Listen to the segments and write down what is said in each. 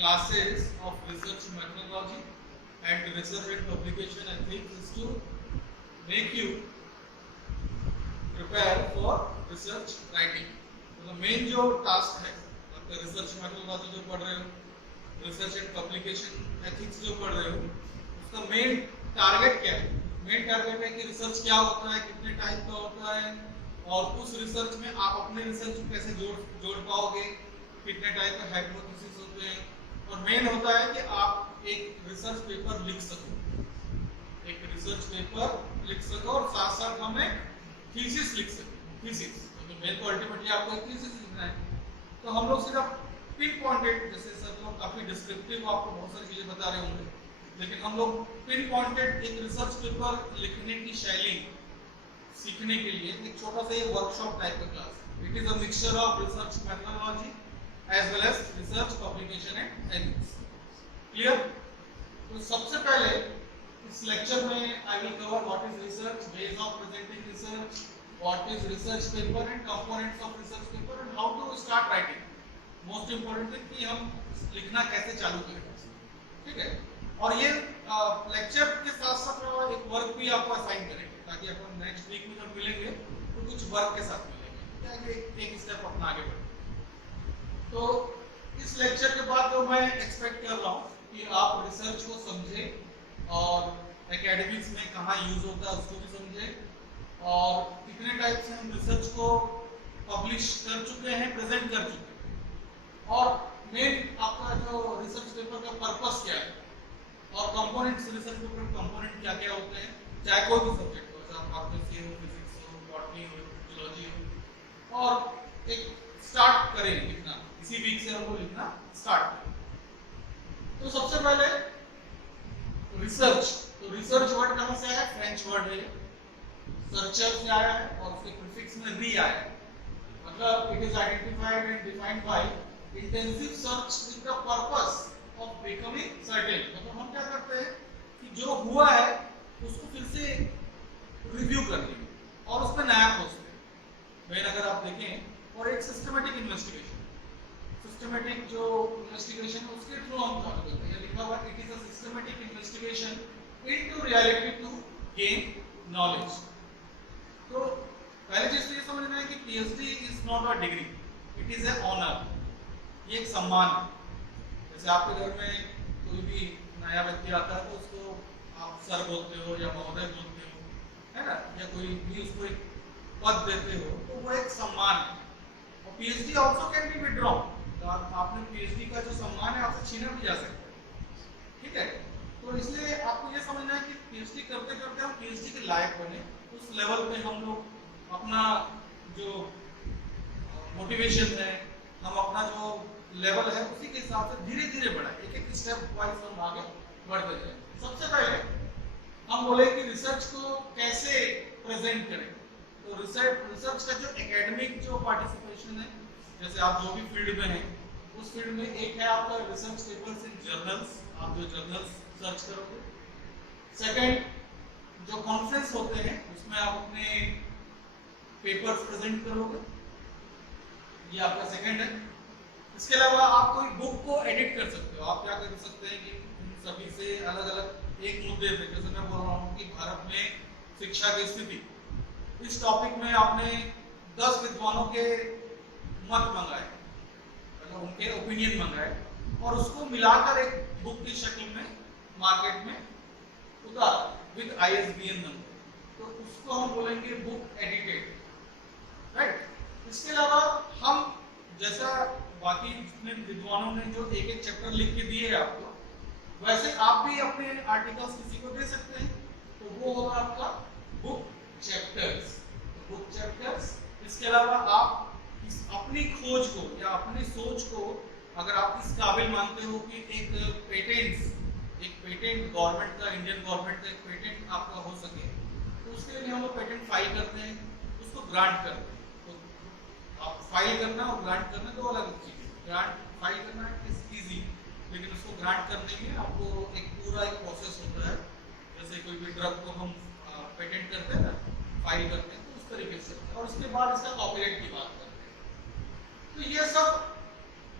classes of research methodology and research and publication ethics is to make you prepare for research writing. तो main जो task है आपका research methodology जो पढ़ रहे हो, रिसर्च एंड पब्लिकेशन एथिक्स जो पढ़ रहे हो, उसका मेन टारगेट क्या है? मेन टारगेट है कि रिसर्च क्या होता है, कितने टाइप का होता है, और उस रिसर्च में आप अपने रिसर्च को कैसे जोड़ पाओगे, कितने टाइप का हाइपोथेसिस होते हैं, और मेन होता है कि आप एक रिसर्च पेपर लिख सको, एक रिसर्च पेपर लिख सको और साथ साथ हम एक थीसिस लिख सको। थीसिस तो मेन तो अल्टीमेटली आपको एक थीसिस लिखना है। तो हम लोग सिर्फ पिन पॉइंटेड, जैसे सब लोग काफी डिस्क्रिप्टिव आपको बहुत सारी चीजें बता रहे होंगे, लेकिन हम लोग पिन पॉइंटेड एक रिसर्च पेपर लिखने की शैली सीखने के लिए एक छोटा सा ये वर्कशॉप टाइप का class. It is a mixture of research methodology as well as research publication and ethics. Clear? तो सबसे पहले इस लेक्चर में I will cover what is research, ways of presenting research, what is research paper and components of research paper and how to start writing. Most important है कि हम लिखना कैसे चालू करें। ठीक है? और ये लेक्चर के साथ साथ एक वर्क भी आपको असाइन करेंगे ताकि अपन नेक्स्ट वीक में जब मिलेंगे तो कुछ वर्क के साथ मिलेंगे, एक स्टेप अपना आगे बढ़ेंगे। तो इस लेक्चर के बाद जो मैं एक्सपेक्ट कर रहा हूँ कि आप रिसर्च को समझें और एकेडमिक्स में कहाँ यूज होता है उसको भी समझें, और कितने टाइप से हम रिसर्च को पब्लिश कर चुके हैं, प्रेजेंट कर चुके हैं, और मेन आपका जो रिसर्च पेपर का पर्पस क्या है, और कंपोनेंट्स रिसर्च पेपर कंपोनेंट क्या क्या होते हैं, चाहे कोई भी सब्जेक्ट हो, चाहे फार्मेसी हो, फिजिक्स हो, बॉटनी हो, जूलॉजी हो, और एक स्टार्ट करें लिखना। इसी वीक से हमको लिखना स्टार्ट करें। तो सबसे पहले रिसर्च, तो रिसर्च वर्ड कहां से आया? फ्रेंच वर्ड है, सर्चर से आया है और उसके प्रीफिक्स में री आया है। मतलब it is identified and defined by intensive search with the purpose of becoming certain. मतलब हम क्या करते हैं कि जो हुआ है उसको फिर से रिव्यू करते हैं और उस पर नया खोजते हैं। मेन अगर आप देखें, और एक सिस्टमेटिक इन्वेस्टिगेशन, सिस्टमेटिक जो इन्वेस्टिगेशन है उसके थ्रू हम चालू करते हैं। लिखा हुआ it is a systematic investigation into reality to gain knowledge. तो पहले चीज तो ये समझना है कि PhD is not a degree, it is a honour. ये एक सम्मान है। जैसे आपके घर में कोई भी नया व्यक्ति आता है तो उसको आप सर बोलते हो या महोदय बोलते हो, है ना, या कोई भी उसको एक पद देते हो, तो वो एक सम्मान है। और PhD also can be withdrawn. तो आपने पीएचडी का जो सम्मान है आपसे छीना भी जा सकता है। ठीक है? तो इसलिए आपको ये समझना है कि पीएचडी करते करते हम पीएचडी के लायक बने, उस लेवल पे हम लोग अपना जो मोटिवेशन है, हम अपना जो लेवल है उसी के हिसाब से धीरे धीरे बढ़ाए, एक एक स्टेप वाइज हम आगे बढ़ते जाए। सबसे पहले हम बोले कि रिसर्च को कैसे प्रेजेंट करें। तो रिसर्च का जो एकेडमिक जो पार्टिसिपेशन है, जैसे आप जो भी फील्ड में हैं उस फील्ड में एक है आपका रिसर्च पेपर्स इन जर्नल्स, आप जो जर्नल्स सर्च करोगे। सेकंड, जो कॉन्फ्रेंस होते हैं उसमें आप अपने पेपर्स प्रेजेंट करोगे, ये आपका सेकंड है। इसके अलावा आप कोई बुक को एडिट कर सकते हो। आप क्या कर सकते हैं कि इन सभी से अलग अलग एक मुद्दे पे, जैसे मैं बोल रहा हूँ कि भारत में शिक्षा की स्थिति, इस टॉपिक में आपने 10 विद्वानों के मत मंगाए, मतलब उनके ओपिनियन मंगाए, और उसको मिलाकर एक बुक की शक्ल में मार्केट में उतारा विद आईएसबीएन नंबर, तो उसको हम बोलेंगे बुक एडिटेड, राइट। इसके अलावा हम जैसा बाकी विद्वानों ने जो एक एक चैप्टर लिख के दिए है आपको, वैसे आप भी अपने आर्टिकल्स किसी को दे सकते हैं, तो वो होगा आपका बुक चैप्टर्स। Book chapters. इसके अलावा आप अपनी खोज को या अपनी सोच को, अगर आप इस काबिल मानते हो कि एक पेटेंट गवर्नमेंट का, इंडियन गवर्नमेंट का एक पेटेंट आपका हो सके, तो उसके लिए हम लोग पेटेंट फाइल करते हैं, उसको ग्रांट करते हैं। तो आप फाइल करना और ग्रांट करना दो अलग चीज है। ग्रांट फाइल करना इज इजी, लेकिन उसको ग्रांट करने में आपको एक पूरा एक प्रोसेस होता है। जैसे कोई भी ड्रग को हम पेटेंट करते हैं ना, फाइल करते हैं, तो उस तरीके से, और उसके बाद इसका कॉपीराइट की बात करते हैं। तो ये सब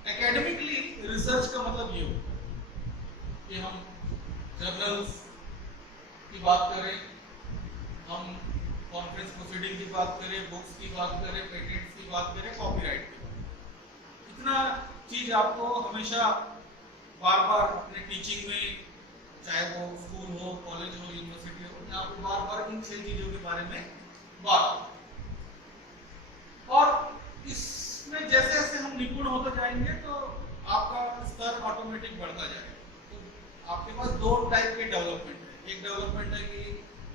एकेडमिकली रिसर्च का मतलब ये हो कि हम जर्नल्स की बात करें, हम कॉन्फ्रेंस प्रोसीडिंग की बात करें, बुक्स की बात करें, पेटेंट्स की बात करें, कॉपीराइट की बात करें, इतना चीज आपको हमेशा बार बार अपने टीचिंग में, चाहे वो स्कूल हो, कॉलेज हो, यूनिवर्सिटी हो, आपको बार बार इन 6 चीजों के बारे में बात। और इसमें जैसे जैसे हम निपुण होते जाएंगे तो आपका स्तर ऑटोमेटिक बढ़ता जाएगा। तो आपके पास 2 टाइप के डेवलपमेंट है। एक डेवलपमेंट है कि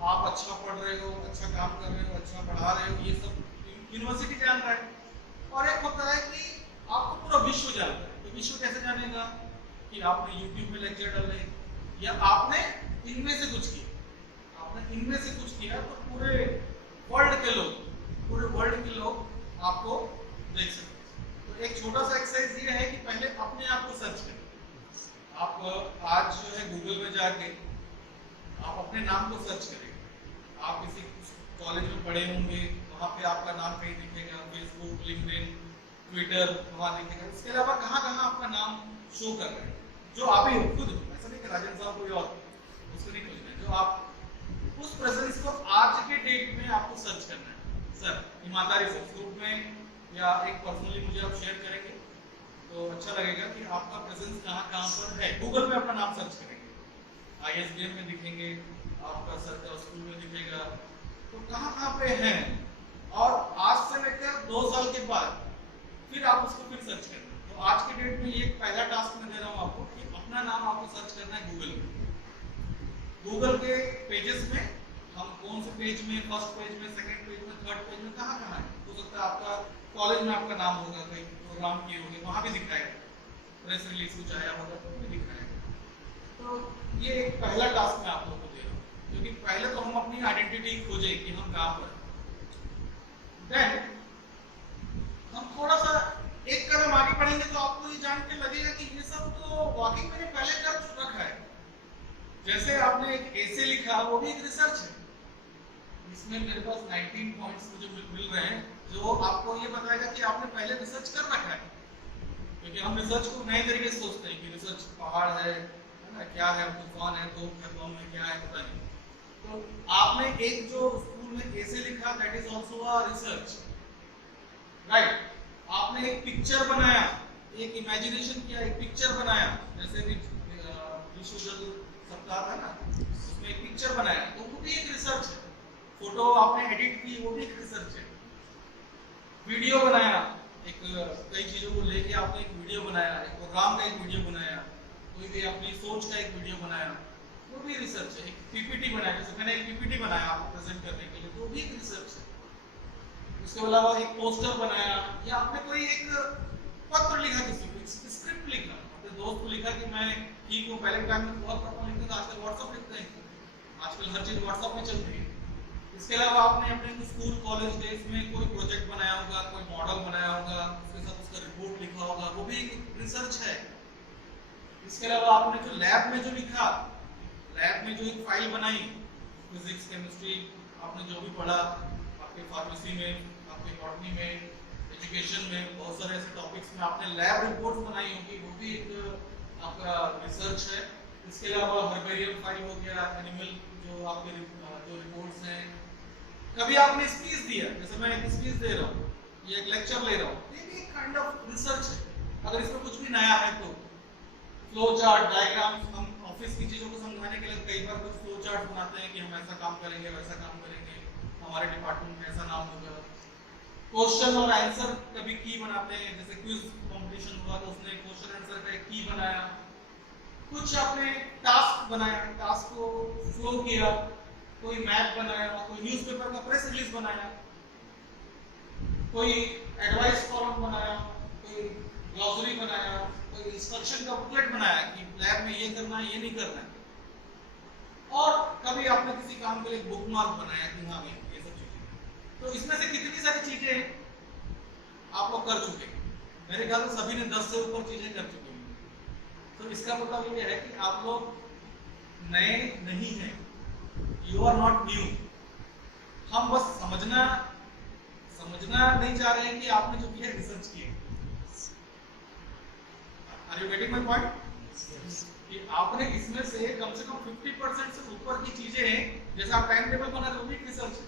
आप अच्छा पढ़ रहे हो, अच्छा काम कर रहे हो, अच्छा पढ़ा रहे हो, ये सब यूनिवर्सिटी जान रहा है। और एक होता है कि आपको पूरा विश्व जानता है। तो विश्व कैसे जानेगा? कि आपने यूट्यूब में लेक्चर डाले या आपने इनमें से कुछ किया। आपने इनमें से कुछ किया तो पूरे वर्ल्ड के लोग आपको देख सकते हैं। तो एक छोटा सा एक्सरसाइज ये है कि पहले अपने आप को सर्च करें। आप आज जो है गूगल में जाके आप अपने नाम को सर्च करें। आप किसी कॉलेज में पढ़े होंगे, वहाँ पे आपका नाम कहीं दिखेगा, फेसबुक, लिंक्डइन, ट्विटर वहाँ दिखेगा। इसके अलावा कहाँ कहाँ आपका नाम शो कर रहे हैं, जो आप ही खुद, ऐसा नहीं कि राजन साहब कोई और, उसको नहीं खोजना है, जो आप उस प्रेजेंस को आज के डेट में आपको सर्च करना है। सर ईमानदारी से ग्रुप में या एक पर्सनली मुझे आप शेयर करेंगे तो अच्छा लगेगा कि आपका प्रेजेंस कहाँ कहाँ पर है। गूगल में अपना नाम सर्च करेंगे, ISBM में दिखेंगे, आपका सर स्कूल में दिखेगा, तो कहाँ कहाँ पे हैं। और आज से लेकर 2 साल के बाद फिर आप उसको फिर सर्च करना। तो आज के डेट में ये पहला टास्क मैं दे रहा हूँ आपको कि अपना नाम आपको सर्च करना है गूगल में। गूगल के पेजेस में हम कौन से पेज में, फर्स्ट पेज में, सेकंड पेज में, थर्ड पेज में कहाँ कहाँ है। हो सकता है आपका कॉलेज में आपका नाम होगा, कहीं प्रोग्राम किए होंगे, वहाँ भी दिखाएगा, प्रेस रिलीज कुछ आया होगा तो भी दिखाएगा। तो ये एक पहला टास्क मैं आप लोगों को दे रहा हूँ, क्योंकि पहले तो हम अपनी आइडेंटिटी खोजें कि हम कहाँ पर। देन हम थोड़ा सा एक कदम आगे बढ़ेंगे तो आपको ये जान के लगेगा कि ये सब तो वाकई मैंने पहले कर रखा है। जैसे आपने एक ऐसे लिखा, वो भी एक रिसर्च है। इसमें मेरे पास 19 पॉइंट्स मुझे मिल रहे हैं जो आपको ये बताएगा कि आपने पहले रिसर्च कर रखा है। क्योंकि हम रिसर्च को नए तरीके से सोचते हैं कि रिसर्च पहाड़ है ना, क्या है, तूफान है, तो बम है, क्या है पता नहीं। तो आपने एक जो स्कूल में ऐसे लिखा, that is also a research, right. आपने एक पिक्चर बनाया, एक इमेजिनेशन किया, एक पिक्चर बनाया, जैसे विश्व जल सप्ताह था ना, उसमें एक पिक्चर बनाया, तो वो भी एक रिसर्च है। फोटो आपने एडिट की, वो भी एक रिसर्च है। वीडियो बनाया, एक कई चीजों को लेके आपने एक वीडियो बनाया, एक प्रोग्राम का एक वीडियो बनाया, कोई भी अपनी सोच का एक वीडियो बनाया, वो भी रिसर्च है। एक पीपीटी बनाया, जैसे मैंने एक पीपीटी बनाया आपको प्रेजेंट करने के लिए, तो वो भी एक रिसर्च है। उसके अलावा एक पोस्टर बनाया, या आपने कोई एक पत्र लिखा, किसी को एक स्क्रिप्ट लिखा, अपने दोस्त को लिखा कि मैं ठीक हूँ। पहले टाइम में बहुत पत्र लिखते थे, आजकल व्हाट्सएप लिखते हैं, आजकल हर चीज व्हाट्सएप में चलती है। इसके अलावा आपने अपने स्कूल कॉलेज डेज में कोई प्रोजेक्ट बनाया होगा, कोई मॉडल बनाया होगा, उसके साथ उसका रिपोर्ट लिखा होगा, वो भी एक रिसर्च है। इसके अलावा आपने जो लैब में जो लिखा, लैब में जो एक फाइल बनाई, फिजिक्स, केमिस्ट्री, आपने जो भी पढ़ा, आपके फार्मेसी में, आपके बॉटनी में, एजुकेशन में, बहुत सारे ऐसे टॉपिक्स में आपने लैब रिपोर्ट्स बनाई होगी, वो भी एक आपका रिसर्च है। इसके अलावा हर्बेरियम फाइल हो गया, एनिमल जो आपके जो रिपोर्ट्स हैं। कभी आपने स्पीच दिया, जैसे मैं एक स्पीच दे रहा हूँ, ये एक लेक्चर ले रहा हूँ, ये भी एक काइंड ऑफ रिसर्च है। अगर इसमें कुछ भी नया है तो फ्लो चार्ट, डायग्राम, हम ऑफिस की चीजों को समझाने के लिए कई बार कुछ फ्लो चार्ट बनाते हैं कि हम ऐसा काम करेंगे, वैसा काम करेंगे, हमारे डिपार्टमेंट में ऐसा नाम होगा। क्वेश्चन और आंसर कभी की बनाते हैं, जैसे क्विज कंपटीशन हुआ तो उसने क्वेश्चन आंसर का एक की बनाया। कुछ आपने टास्क बनाया, टास्क को फ्लो किया, कोई मैप बनाया, कोई न्यूज़पेपर का प्रेस रिलीज बनाया, कोई एडवाइस कॉलम बनाया, कोई ग्लॉसरी बनाया, कोई इंस्ट्रक्शन का बुकलेट बनाया कि लैब में ये करना है, ये नहीं करना है। और कभी आपने किसी काम के लिए बुकमार्क बनाया कि हाँ भाई ये सब चीजें। तो इसमें से कितनी सारी चीजें आप लोग कर चुके हैं? मेरे ख्याल से सभी ने 10 से ऊपर चीजें कर चुके हैं। तो इसका मतलब ये है कि आप लोग नए नहीं हैं, यू आर नॉट न्यू। हम बस समझना नहीं चाह रहे हैं कि आपने जो किया रिसर्च किया। Are you getting my point? कि आपने इसमें से कम 50% से ऊपर की चीजें, जैसे आप टाइम टेबल बना रहे हो, भी रिसर्च है।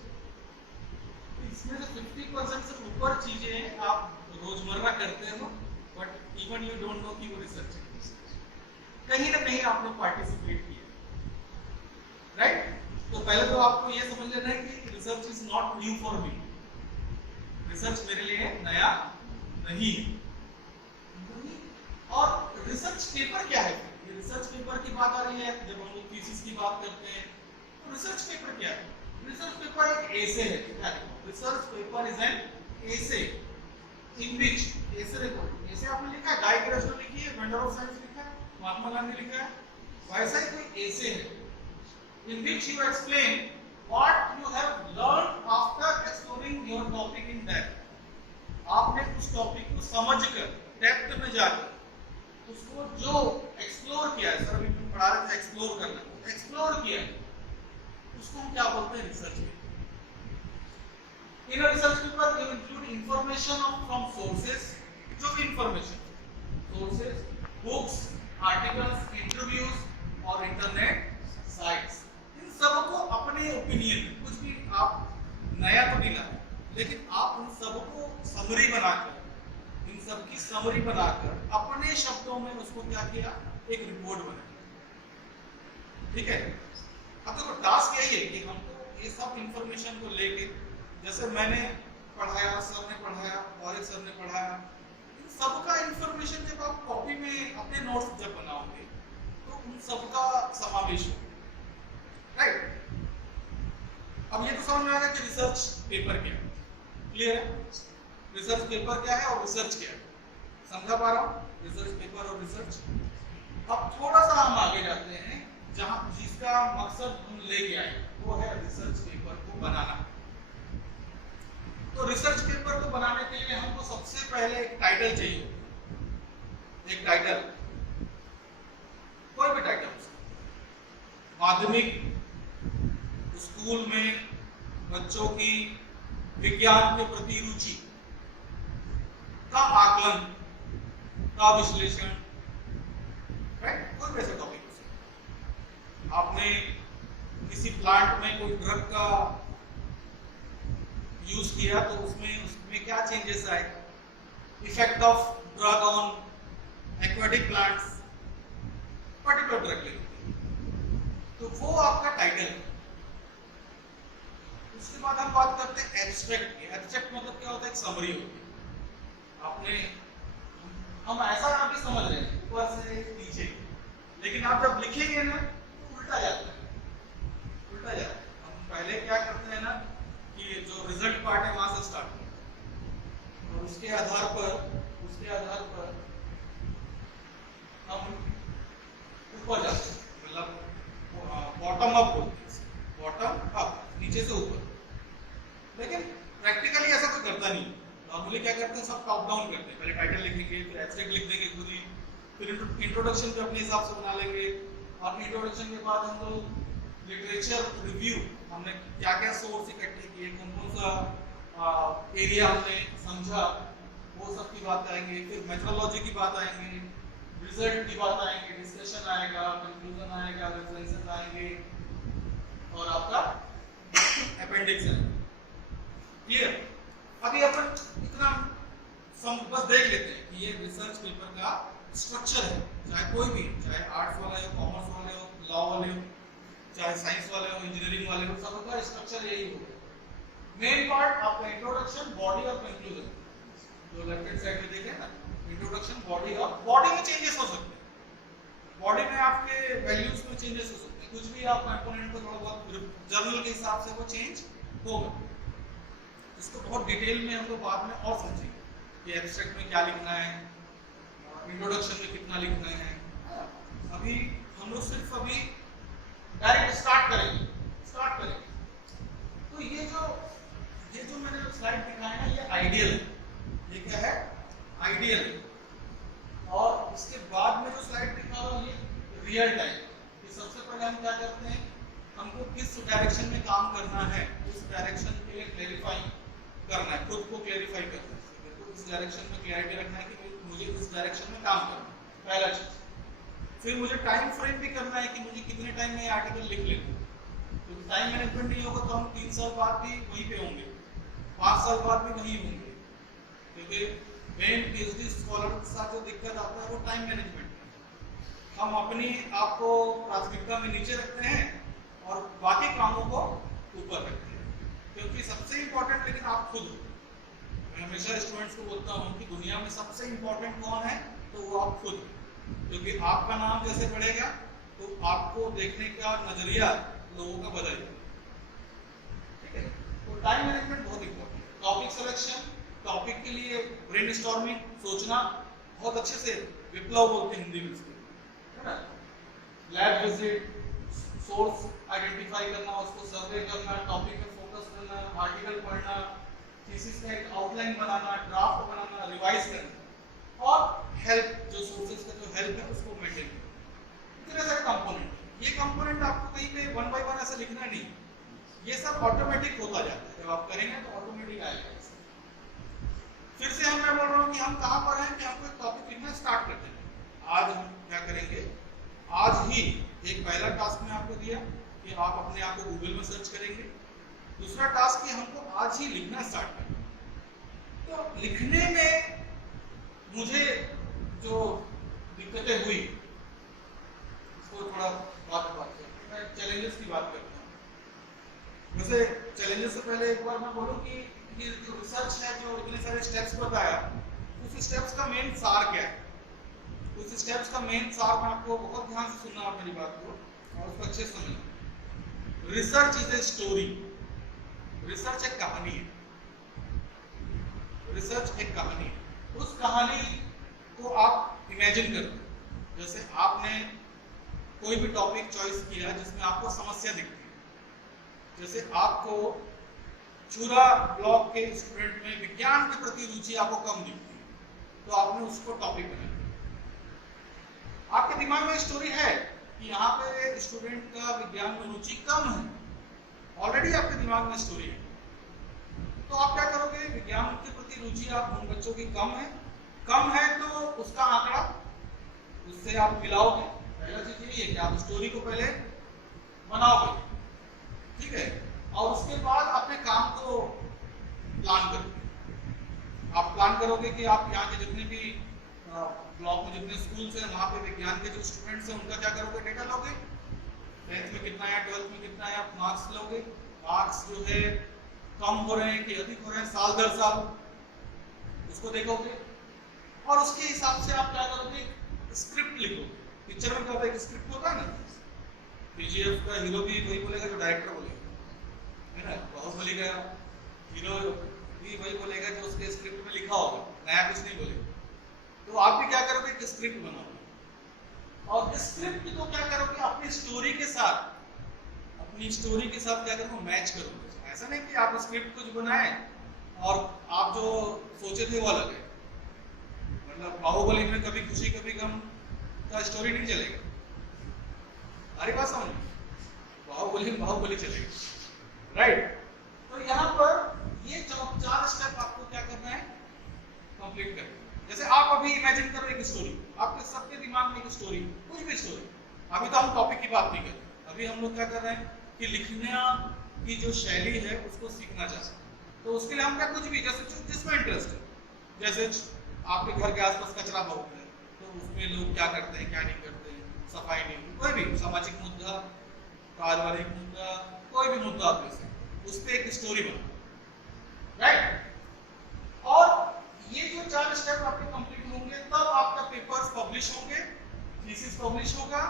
इसमें से 50% से ऊपर चीजें आप रोजमर्रा करते हो, but even you don't know कि वो रिसर्च है। कहीं ना कहीं आपने पार्टिसिपेट किया, राइट? तो पहले तो आपको ये समझ लेना है कि research is not new for me. Research मेरे लिए नया नहीं है। और रिसर्च पेपर क्या है? ये रिसर्च पेपर की बात आ रही है जब हम लोग थीसिस की बात करते हैं, तो रिसर्च पेपर क्या है? रिसर्च पेपर एक एसे है। क्या है? Research paper is an essay in which, essay देखो, एसे आपने लिखा है, गाय ग्रेस्टो लिखी है, वेंडर ऑफ साइंस लिखा है, महात्मा गांधी लिखा है, वैसा ही कोई एसे है in which you explain what you have learned after exploring your topic in depth. आपने उस टॉपिक को समझकर डेप्थ में जाकर उसको जो एक्सप्लोर किया है, सर अभी पढ़ा रहे थे एक्सप्लोर करना, एक्सप्लोर किया उसको हम क्या बोलते हैं? Research paper. In research paper you include information from sources, जो भी information, sources, books, articles, interviews और इंटरनेट साइट्स, सबको अपने ओपिनियन, कुछ भी आप नया तो नहीं लाए, लेकिन आप उन सबको समरी बनाकर, इन सब की समरी बनाकर अपने शब्दों में उसको क्या किया? एक रिपोर्ट बनाया। ठीक है? अब देखो टास्क यही है कि हमको ये सब इंफॉर्मेशन को लेके, जैसे मैंने पढ़ाया, सर ने पढ़ाया और एक सर ने पढ़ाया, इन सबका इंफॉर्मेशन जब आप कॉपी में अपने नोट्स जब बनाओगे तो उन सबका समावेश हो, राइट? अब ये तो समझ में आ गया कि रिसर्च पेपर क्या है। क्लियर है? रिसर्च पेपर क्या है और रिसर्च क्या है, समझा पा रहा हूं? रिसर्च पेपर और रिसर्च। अब थोड़ा सा हम आगे जाते हैं, जहां जिसका मकसद हम लेके आए वो है रिसर्च पेपर को बनाना। तो रिसर्च पेपर को बनाने के लिए हमको सबसे पहले एक टाइटल चाहिए। एक टाइटल, कोई भी टाइटल, माध्यमिक स्कूल में बच्चों की विज्ञान के प्रति रुचि का आकलन का विश्लेषण, राइट? कोई वैसा टॉपिक हो सकता है। आपने किसी प्लांट में कोई ड्रग का यूज किया तो उसमें क्या चेंजेस आए, effect of drug on aquatic plants, particular drug लेते, तो वो आपका टाइटल है। उसके बाद हम बात करते हैं एब्स्ट्रैक्ट की। एब्स्ट्रैक्ट मतलब क्या होता है? एक समरी होती है। आपने, हम ऐसा ना भी समझ रहे हैं ऊपर से नीचे, लेकिन आप जब लिखेंगे ना तो उल्टा जाता है, उल्टा जाता है। हम पहले क्या करते हैं ना कि जो रिजल्ट पार्ट है वहां से स्टार्ट करते हैं और उसके आधार पर हम ऊपर जाते हैं, मतलब बॉटम अप बोलते हैं, बॉटम अप, नीचे से ऊपर। लेकिन प्रैक्टिकली ऐसा कोई करता नहीं। नॉर्मली क्या करते हैं? सब टॉप डाउन करते हैं। पहले टाइटल लिखेंगे, फिर एब्स्ट्रैक्ट लिख देंगे खुद ही, फिर इंट्रोडक्शन भी अपने हिसाब से बना लेंगे, और इंट्रोडक्शन के बाद हम लोग लिटरेचर रिव्यू, हमने क्या क्या सोर्स इकट्ठे किए, कौन कौन सा एरिया हमने समझा, वो सब की बात आएंगे। फिर मेथोडोलॉजी की बात आएंगे, रिजल्ट की बात आएंगे, डिस्कशन आएगा, कंक्लूजन आएगा, रेफरेंसेस आएंगे और आपका अपेंडिक्स आएगा। क्लियर? अभी अपन इतना बस देख लेते हैं कि ये रिसर्च पेपर का स्ट्रक्चर है, चाहे कोई भी, चाहे आर्ट्स वाला हो, कॉमर्स वाले हो, लॉ वाले हो, चाहे साइंस वाले हो, इंजीनियरिंग वाले हो, सबका स्ट्रक्चर यही होगा। मेन पार्ट आपका इंट्रोडक्शन, बॉडी और कंक्लूजन, जो लेफ्ट हैंड साइड में देखे ना, इंट्रोडक्शन, बॉडी, और बॉडी में चेंजेस हो सकते हैं, बॉडी में आपके वैल्यूज में चेंजेस हो सकते हैं, कुछ भी आप कंपोनेंट को थोड़ा बहुत जर्नल के हिसाब से वो चेंज होगा। इसको बहुत डिटेल में हम लोग बाद में और समझेंगे कि एब्स्ट्रैक्ट में क्या लिखना है, इंट्रोडक्शन में कितना लिखना है। अभी हम लोग सिर्फ अभी डायरेक्ट स्टार्ट करेंगे। तो ये जो मैंने स्लाइड दिखाया है, ये आइडियल है। ये क्या है? आइडियल। और इसके बाद में जो स्लाइड दिखा रहा हूँ, ये रियल टाइम। ये सबसे पहले हम क्या करते हैं, हमको किस डायरेक्शन में काम करना है, उस डायरेक्शन के लिए क्लैरिफाई करना है, खुद को क्लैरिफाई करना है, इस डायरेक्शन में क्लैरिटी रखना है कि मुझे इस डायरेक्शन में काम करना है। पहला चीज। फिर मुझे टाइम फ्रेम भी करना है कि मुझे कितने टाइम में आर्टिकल लिख लें, क्योंकि टाइम मैनेजमेंट नहीं होगा तो हम 3 साल बाद भी वहीं पे होंगे, 5 साल बाद भी वहीं होंगे, क्योंकि मेन पीएचडी स्कॉलर के साथ जो दिक्कत आता है वो टाइम मैनेजमेंट है। हम अपनी आप को प्राथमिकता में नीचे रखते हैं और बाकी कामों को ऊपर रखते हैं, क्योंकि सबसे इंपॉर्टेंट लेकिन आप खुद हो। मैं हमेशा स्टूडेंट्स को बोलता हूँ कि दुनिया में सबसे इंपॉर्टेंट कौन है, तो वो आप खुद हैं, क्योंकि आपका नाम जैसे बढ़ेगा तो आपको देखने का नजरिया लोगों का बदलेगा। ठीक है, तो टाइम मैनेजमेंट बहुत इंपॉर्टेंट है। टॉपिक सिलेक्शन, टॉपिक के लिए ब्रेनस्टॉर्मिंग, सोचना बहुत अच्छे से, विप्लव बोलते हैं हिंदी में इसको, है ना। लैब विजिट, सोर्स आइडेंटिफाई करना, उसको सर्वे करना, टॉपिक पे फोकस करना, आर्टिकल पढ़ना, थीसिस का एक आउटलाइन बनाना, ड्राफ्ट बनाना, रिवाइज करना, और हेल्प, जो सोर्सेज का जो हेल्प है उसको मेंटेन करना। इतने सारे कंपोनेंट, ये कंपोनेंट आपको कहीं पे 1 बाय 1 ऐसे लिखना नहीं, ये सब ऑटोमेटिक होता जाता है, जब आप करेंगे तो ऑटोमेटिक आएगा। फिर से मैं बोल रहा हूँ कि हम कहाँ पर हैं कि हमको एक टॉपिक लिखना स्टार्ट करते हैं। आज हम क्या करेंगे, आज ही एक पहला टास्क मैं आपको दिया कि आप अपने आप को गूगल में सर्च करेंगे। दूसरा टास्क कि हमको आज ही लिखना स्टार्ट करना। तो लिखने में मुझे जो दिक्कतें हुई उसको थोड़ा बात करते हैं। मैं चैलेंजेस की बात करता हूँ। वैसे चैलेंजेस से पहले एक बार मैं बोलूँ कि ये जो रिसर्च है, जो इतने सारे स्टेप्स बताया, उस स्टेप्स का मेन सार क्या है, उस स्टेप्स का मेन सार मैं आपको बहुत ध्यान से सुनना आप मेरी बात को और उसको अच्छे से समझना। Research is a story, research एक कहानी है, रिसर्च एक कहानी है। उस कहानी को आप इमेजिन करते हैं, जैसे आपने कोई भी टॉपिक चॉइस किया जिसमें आपको समस्या दिखती है। जैसे आपको चूरा ब्लॉक के स्टूडेंट में विज्ञान के प्रति रुचि आपको कम दिखती है, तो आपने उसको टॉपिक बनाया। आपके दिमाग में स्टोरी है कि यहाँ पे स्टूडेंट का विज्ञान में रुचि कम है, ऑलरेडी आपके दिमाग में स्टोरी है। तो आप क्या करोगे, विज्ञान के प्रति रुचि आप उन बच्चों की कम है तो उसका आंकड़ा उससे आप मिलाओगे। पहला चीज यही है कि आप स्टोरी को पहले बनाओगे, ठीक है, और उसके बाद अपने काम को प्लान करोगे। आप प्लान करोगे कि आप यहाँ के जितने भी ब्लॉक में जितने स्कूल्स हैं वहाँ पे विज्ञान के जो स्टूडेंट्स हैं उनका क्या करोगे, डेटा लोगे, 10th में कितना है, 12th में कितना है, आप मार्क्स लोगे। मार्क्स जो है कम हो रहे हैं कि अधिक हो रहे हैं साल दर साल, उसको देखोगे और उसके हिसाब से आप क्या करोगे, स्क्रिप्ट लिखोगे। पिक्चर में क्या होता है, एक स्क्रिप्ट होता है ना, केजीएफ का हीरो भी वही बोलेगा जो डायरेक्टर बोलेगा, है ना। बाहुबली का हीरो भी वही बोलेगा जो उसके स्क्रिप्ट में लिखा होगा, नया कुछ नहीं बोलेगा। तो आप भी क्या करोगे, एक स्क्रिप्ट बनाओगे और स्क्रिप्ट को क्या करोगे, अपनी स्टोरी के साथ क्या करोगे, मैच करोगे। ऐसा नहीं कि आप स्क्रिप्ट कुछ बनाए और आप जो सोचे थे वो अलग है। मतलब बाहुबली में कभी खुशी कभी गम का स्टोरी नहीं चलेगा, हमारी बात समझ, बाहुबली चलेगा, राइट। तो यहाँ पर ये 4 स्टेप आपको क्या करना है, कंप्लीट करना है। जैसे आप अभी इमेजिन करो एक स्टोरी, आपके सबके दिमाग में एक स्टोरी, कुछ भी स्टोरी। अभी तो हम टॉपिक की बात नहीं कर रहे, अभी हम लोग क्या कर रहे हैं कि लिखने की जो शैली है उसको सीखना चाहते हैं। तो उसके लिए हम क्या, कुछ भी जैसे जिसमें इंटरेस्ट है, जैसे आपके घर के आसपास कचरा बहुत है तो उसमें लोग क्या करते हैं क्या नहीं करते हैं, सफाई नहीं, कोई भी सामाजिक मुद्दा, पारिवारिक मुद्दा, कोई भी मुद्दा आप ले सकते, उस पर एक स्टोरी बना, राइट। और ये जो 4 स्टेप आपके कंप्लीट होंगे तब आपका पेपर्स पब्लिश होंगे, थीसिस पब्लिश होगा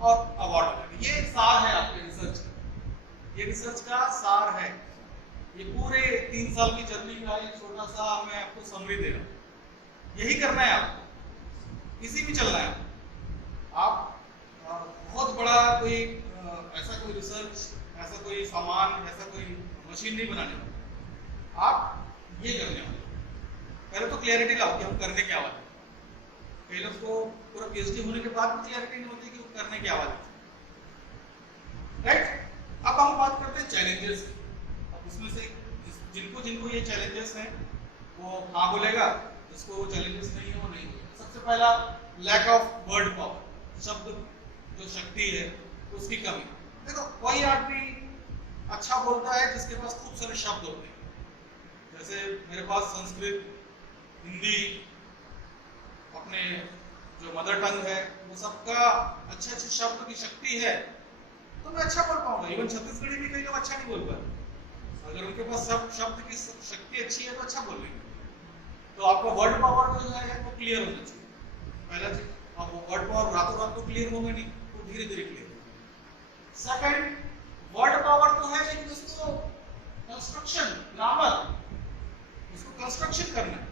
और अवार्ड होगा। ये सार है आपके रिसर्च का, ये रिसर्च का सार है। ये पूरे 3 साल की जर्नी का एक छोटा सा मैं आपको समरी दे रहा हूँ। यही करना है आपको, इसी में चलना है। आप बहुत बड़ा कोई ऐसा कोई रिसर्च, ऐसा कोई सामान, ऐसा कोई मशीन नहीं बनाने वाले, आप ये करने वाले। पहले तो क्लैरिटी लाओ कि हम करने क्या वाले। पहले उसको पूरा पीएचडी होने के बाद भी क्लैरिटी नहीं होती कि वो करने क्या वाले, राइट। अब हम बात करते हैं चैलेंजेस। अब इसमें से जिनको ये चैलेंजेस हैं वो हाँ बोलेगा जिसको चैलेंजेस नहीं है वो नहीं है। सबसे पहला लैक ऑफ वर्ड पावर, शब्द जो शक्ति है उसकी कमी। देखो कोई आदमी अच्छा बोलता है जिसके पास खूब सारे शब्द होते हैं। जैसे मेरे पास संस्कृत, हिंदी, अपने जो मदर टंग है वो सबका अच्छे अच्छे शब्द की शक्ति है तो मैं अच्छा बोल पाऊंगा। इवन छत्तीसगढ़ी भी कई लोग अच्छा नहीं बोल पाते, अगर उनके पास सब शब्द की शक्ति अच्छी है तो अच्छा बोल लेंगे। तो आपका वर्ड पावर जो है वो क्लियर होना चाहिए पहला चीज। अब वो वर्ड पावर रातों रात तो क्लियर होगा नहीं, वो धीरे धीरे क्लियर होगा। सेकंड, वर्ड पावर तो है लेकिन उसको कंस्ट्रक्शन, ग्रामर, उसको कंस्ट्रक्शन करना है।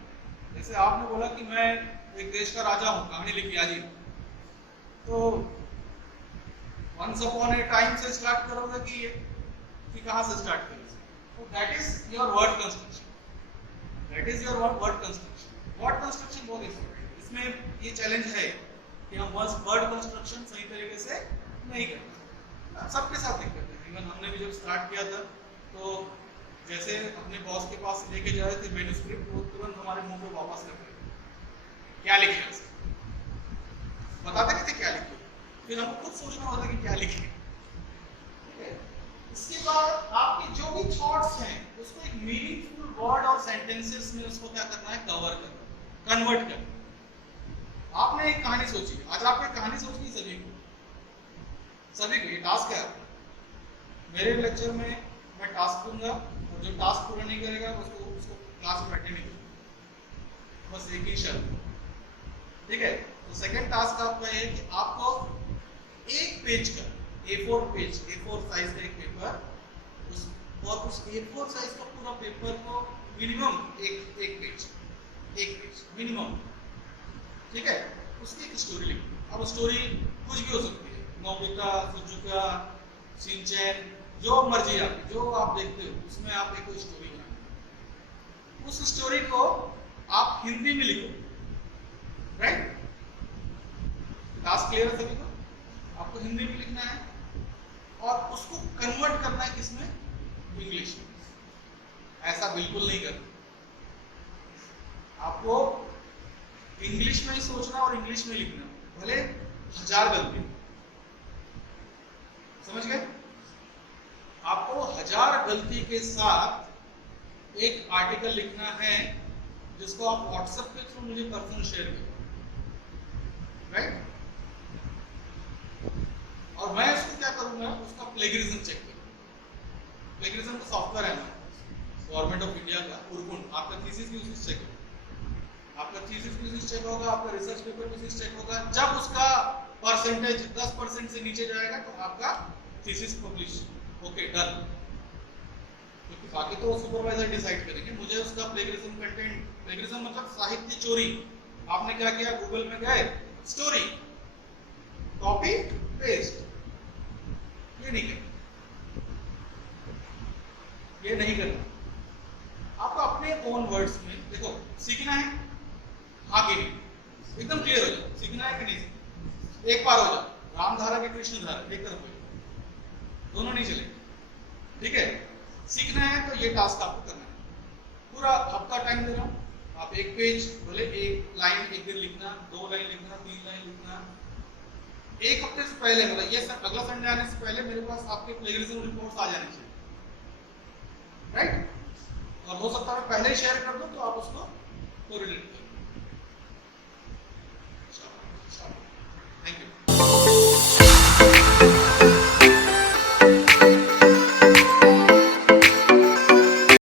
जैसे आपने बोला कि मैं एक देश का राजा हूं, कहानी लिखी आज ही, तो वंस अपॉन ए टाइम से स्टार्ट करोगे कि कहां से स्टार्ट करोगे, तो that is your word construction, that is your word construction. Word construction बहुत इंपॉर्टेंट है। इसमें ये चैलेंज है कि हम वर्ड कंस्ट्रक्शन सही तरीके से नहीं करते, सबके साथ दिक्कत है। इवन हमने भी जब स्टार्ट किया था तो जैसे अपने बॉस के पास लेके जा रहे थे मैन्युस्क्रिप्ट, वो तुरंत हमारे मुंह पे वापस रख रहे थे, क्या लिखे है बताते नहीं थे क्या लिखे, फिर हमको खुद सोचना होता है कि क्या लिखे। ठीक है, इसके बाद आपके जो भी थॉट्स हैं उसको एक मीनिंगफुल वर्ड और सेंटेंसेस में उसको क्या करना है, कवर करना, कन्वर्ट करना। आपने एक कहानी सोची, आज आपको एक कहानी सोचनी सभी को ये टास्क है आपका। मेरे लेक्चर में मैं टास्क दूंगा और जो टास्क पूरा नहीं करेगा उसको क्लास में बैठे नहीं दूंगा, बस एक ही शर्त। ठीक है, तो सेकंड टास्क आपका ये है कि आपको एक पेज का A4 पेज, A4 साइज का एक पेपर, उस A4 साइज का पूरा पेपर को मिनिमम एक पेज मिनिमम। ठीक है, उसकी एक स्टोरी लिखो। अब स्टोरी कुछ भी हो सकती है, नोबिता, सुजुका, शिनचैन, जो मर्जी आपकी, जो आप देखते हो उसमें आप एक स्टोरी बनाओ। उस स्टोरी को आप हिंदी में लिखो, राइट? टास्क क्लियर है सभी को? आपको हिंदी में लिखना है और उसको कन्वर्ट करना है किसमें, इंग्लिश में। ऐसा बिल्कुल नहीं करना, आपको इंग्लिश में ही सोचना और इंग्लिश में लिखना, भले 1000 गलती। समझ गए? आपको 1000 गलती के साथ एक आर्टिकल लिखना है जिसको आप व्हाट्सएप के थ्रू मुझे पर्सनल शेयर करें, राइट? और मैं उसको क्या करूंगा, उसका प्लेगरिज्म चेक करूंगा। प्लेगरिज्म का सॉफ्टवेयर है ना गवर्नमेंट ऑफ इंडिया का, उर्कुन। आपका थीसिस भी उसी चेक होगा, आपका थीसिस भी उसी चेक होगा, आपका रिसर्च पेपर भी उसी चेक होगा। जब उसका परसेंटेज 10% से नीचे जाएगा तो आपका थीसिस पब्लिश, ओके डन। क्योंकि बाकी तो सुपरवाइजर डिसाइड करेंगे। मुझे उसका प्लेगरिज्म कंटेंट, प्लेगरिज्म मतलब साहित्य चोरी। आपने क्या किया, गूगल में गए, स्टोरी कॉपी पेस्ट, ये नहीं करना, ये नहीं करना। आपको अपने ओन वर्ड्स में देखो, सीखना है हाँ कि नहीं, एकदम क्लियर हो जाए, सीखना है कि नहीं, एक बार हो जाए। रामधारा के कृष्ण धारा एक तरफ हो, दोनों नहीं चलेंगे। ठीक है, सीखना है तो ये टास्क आपको करना है। पूरा हफ्ता टाइम दे रहा हूं, आप एक पेज, बोले एक लाइन एक दिन लिखना, 2 लाइन लिखना, 3 लाइन लिखना। एक हफ्ते से पहले, मतलब ये सब अगला संडे आने से पहले मेरे पास आपके प्लेगरिज्म रिपोर्ट्स आ जाने चाहिए, राइट? और हो सकता है मैं पहले ही शेयर कर दूं तो आप उसको कोरिलेट